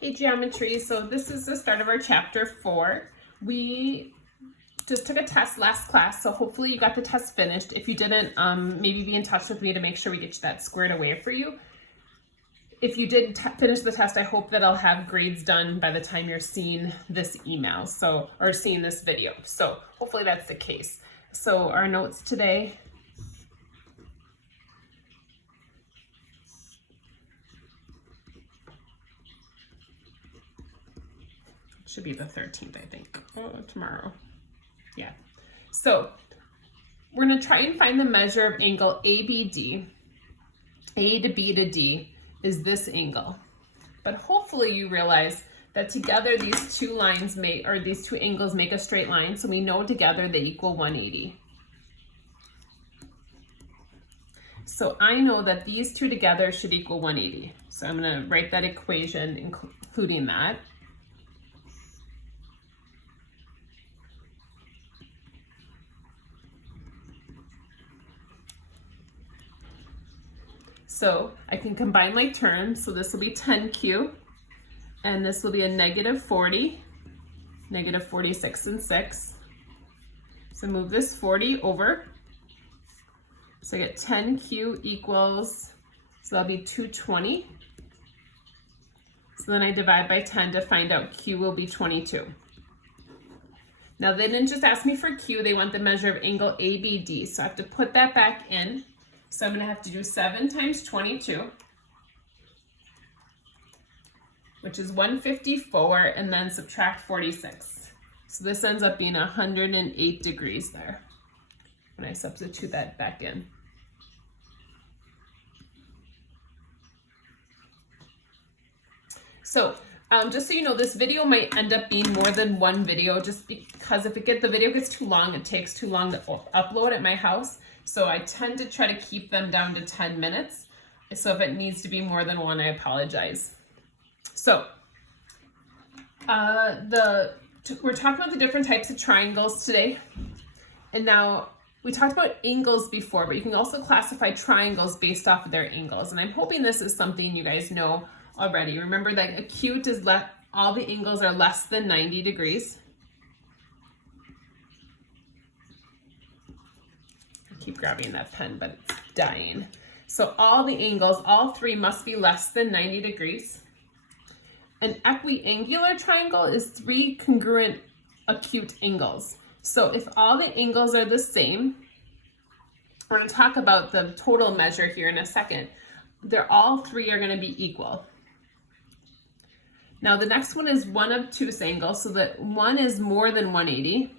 Hey Geometry, so this is the start of our chapter 4. We just took a test last class, so hopefully you got the test finished. If you didn't, maybe be in touch with me to make sure we get that squared away for you. If you did finish the test, I hope that I'll have grades done by the time you're seeing this email, or seeing this video. So hopefully that's the case. So our notes today. Should be the 13th, I think. Oh, tomorrow. Yeah. So we're going to try and find the measure of angle ABD. A to B to D is this angle. But hopefully you realize that together these two lines these two angles make a straight line, so we know together they equal 180. So I know that these two together should equal 180. So I'm going to write that equation including that. So I can combine my terms. So this will be 10q, and this will be a negative 40, negative 46 and 6. So move this 40 over. So I get 10q equals, so that'll be 220. So then I divide by 10 to find out q will be 22. Now they didn't just ask me for q, they want the measure of angle ABD. So I have to put that back in. So I'm going to have to do 7 times 22, which is 154, and then subtract 46. So this ends up being 108 degrees there when I substitute that back in. So just so you know, this video might end up being more than one video, just because if the video gets too long, it takes too long to upload at my house. So I tend to try to keep them down to 10 minutes. So if it needs to be more than one, I apologize. So we're talking about the different types of triangles today. And now we talked about angles before, but you can also classify triangles based off of their angles. And I'm hoping this is something you guys know already. Remember that acute is all the angles are less than 90 degrees. Keep grabbing that pen, but it's dying. So all the angles, all three must be less than 90 degrees. An equiangular triangle is 3 congruent acute angles. So if all the angles are the same, we're going to talk about the total measure here in a second. All three are going to be equal. Now the next one is one obtuse angle, so that one is more than 180.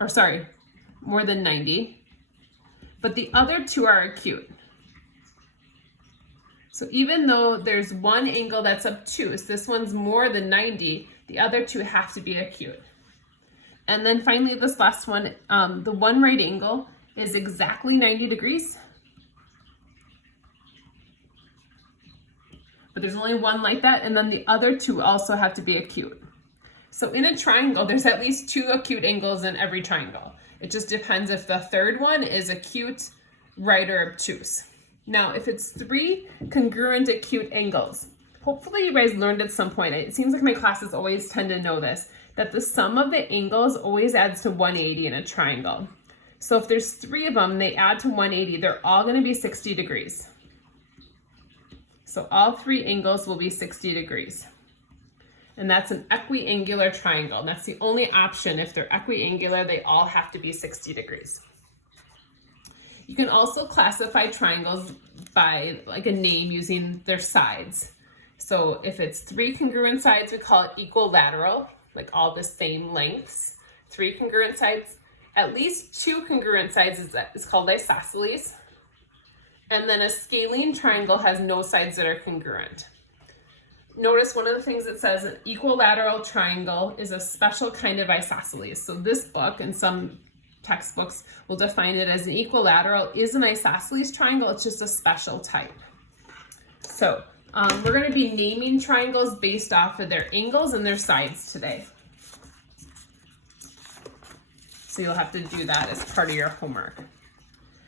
Or sorry, more than 90, but the other two are acute. So even though there's one angle that's obtuse, this one's more than 90, the other two have to be acute. And then finally this last one, the one right angle is exactly 90 degrees, but there's only one like that, and then the other two also have to be acute. So in a triangle, there's at least 2 acute angles in every triangle. It just depends if the third one is acute, right, or obtuse. Now, if it's 3 congruent acute angles, hopefully you guys learned at some point, it seems like my classes always tend to know this, that the sum of the angles always adds to 180 in a triangle. So if there's 3 of them, they add to 180, they're all going to be 60 degrees. So all 3 angles will be 60 degrees. And that's an equiangular triangle. And that's the only option. If they're equiangular, they all have to be 60 degrees. You can also classify triangles by like a name using their sides. So if it's 3 congruent sides, we call it equilateral, like all the same lengths. 3 congruent sides, at least 2 congruent sides is called isosceles. And then a scalene triangle has no sides that are congruent. Notice one of the things it says an equilateral triangle is a special kind of isosceles. So this book and some textbooks will define it as an equilateral is an isosceles triangle. It's just a special type. So we're going to be naming triangles based off of their angles and their sides today. So you'll have to do that as part of your homework.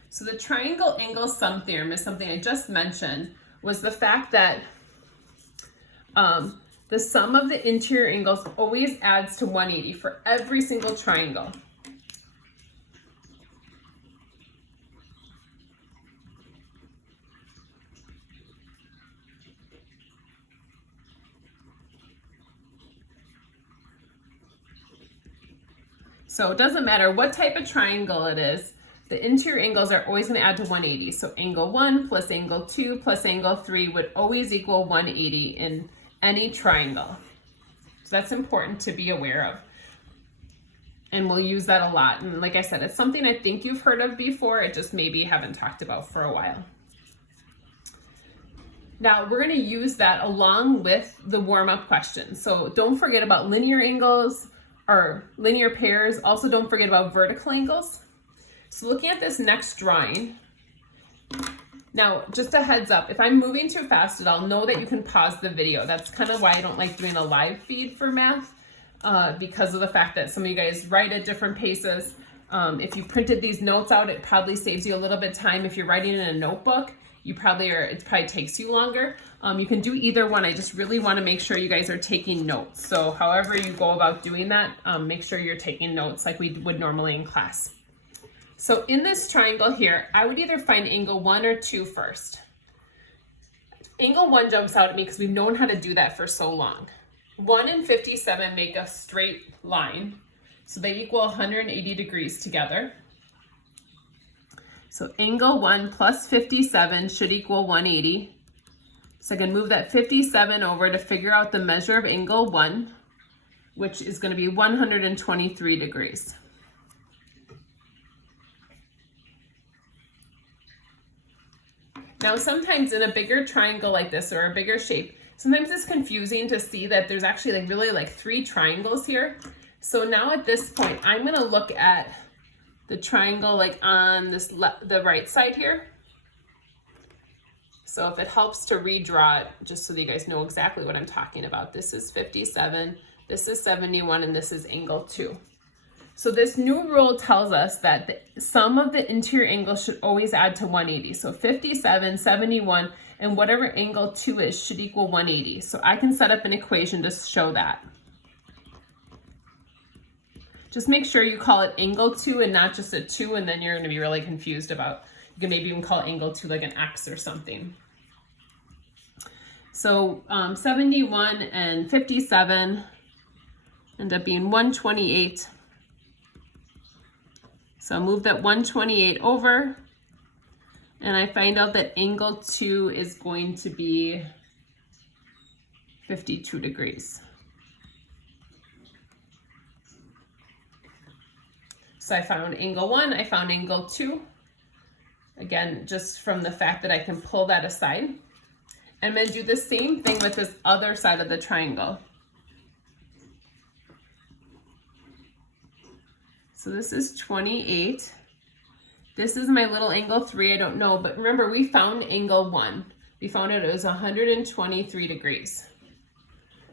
So the triangle angle sum theorem is something I just mentioned, was the fact that the sum of the interior angles always adds to 180 for every single triangle. So it doesn't matter what type of triangle it is, the interior angles are always going to add to 180. So angle 1 plus angle 2 plus angle 3 would always equal 180 in any triangle. So that's important to be aware of. And we'll use that a lot. And like I said, it's something I think you've heard of before, it just maybe haven't talked about for a while. Now we're going to use that along with the warm-up questions. So don't forget about linear angles or linear pairs. Also don't forget about vertical angles. So looking at this next drawing, now just a heads up, if I'm moving too fast, I'll know that you can pause the video. That's kind of why I don't like doing a live feed for math, because of the fact that some of you guys write at different paces. If you printed these notes out, it probably saves you a little bit of time. If you're writing in a notebook, it probably takes you longer. You can do either one. I just really want to make sure you guys are taking notes. So however you go about doing that, make sure you're taking notes like we would normally in class. So in this triangle here, I would either find angle 1 or 2 first. Angle 1 jumps out at me because we've known how to do that for so long. 1 and 57 make a straight line, so they equal 180 degrees together. So angle 1 plus 57 should equal 180. So I can move that 57 over to figure out the measure of angle 1, which is going to be 123 degrees. Now sometimes in a bigger triangle like this or a bigger shape, sometimes it's confusing to see that there's actually really 3 triangles here. So now at this point, I'm going to look at the triangle on this the right side here. So if it helps to redraw it, just so that you guys know exactly what I'm talking about. This is 57, this is 71, and this is angle 2. So this new rule tells us that the sum of the interior angles should always add to 180. So 57, 71, and whatever angle 2 is should equal 180. So I can set up an equation to show that. Just make sure you call it angle 2 and not just a 2, and then you're going to be really confused about, you can maybe even call angle 2 like an X or something. So 71 and 57 end up being 128. So I'll move that 128 over, and I find out that angle 2 is going to be 52 degrees. So I found angle 1, I found angle 2. Again, just from the fact that I can pull that aside. And I'm going to do the same thing with this other side of the triangle. So this is 28. This is my little angle 3, I don't know, but remember we found angle 1. We found it was 123 degrees.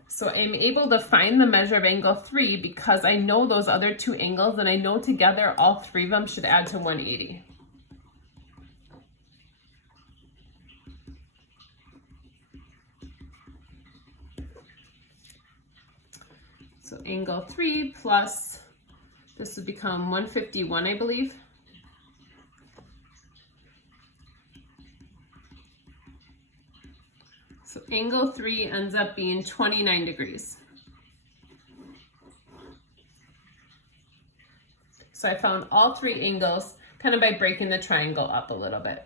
So I'm able to find the measure of angle 3 because I know those other 2 angles, and I know together all 3 of them should add to 180. So angle 3 plus, this would become 151, I believe. So angle 3 ends up being 29 degrees. So I found all 3 angles kind of by breaking the triangle up a little bit.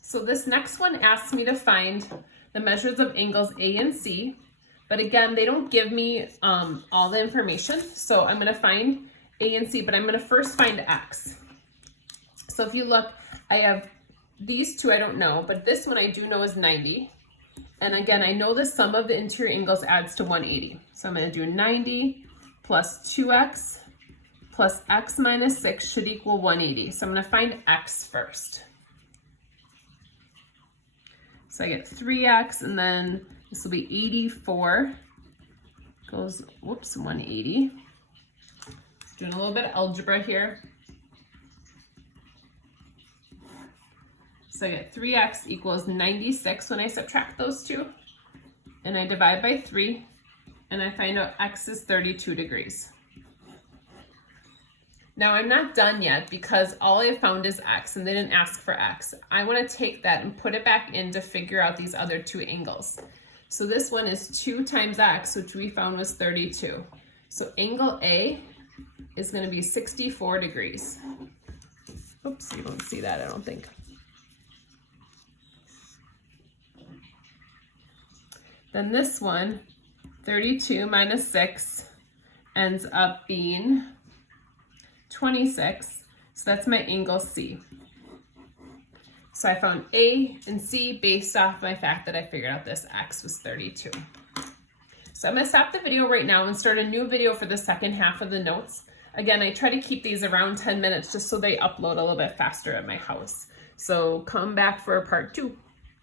So this next one asks me to find the measures of angles A and C, but again, they don't give me all the information. So I'm going to find A and C, but I'm going to first find X. So if you look, I have these 2 I don't know, but this one I do know is 90. And again, I know the sum of the interior angles adds to 180. So I'm going to do 90 plus 2x plus x minus 6 should equal 180. So I'm going to find x first. So I get 3x, and then this will be 84. Goes, whoops, 180. Doing a little bit of algebra here. So So I get 3x equals 96 when I subtract those two. And I divide by 3, and I find out x is 32 degrees. Now I'm not done yet because all I found is x and they didn't ask for x. I want to take that and put it back in to figure out these other two angles. So this one is 2 times x, which we found was 32. So angle A is going to be 64 degrees. Oops, you don't see that, I don't think. Then this one, 32 minus 6, ends up being 26. So that's my angle C. So I found A and C based off my fact that I figured out this x was 32. So I'm going to stop the video right now and start a new video for the second half of the notes. Again, I try to keep these around 10 minutes just so they upload a little bit faster at my house. So come back for part 2.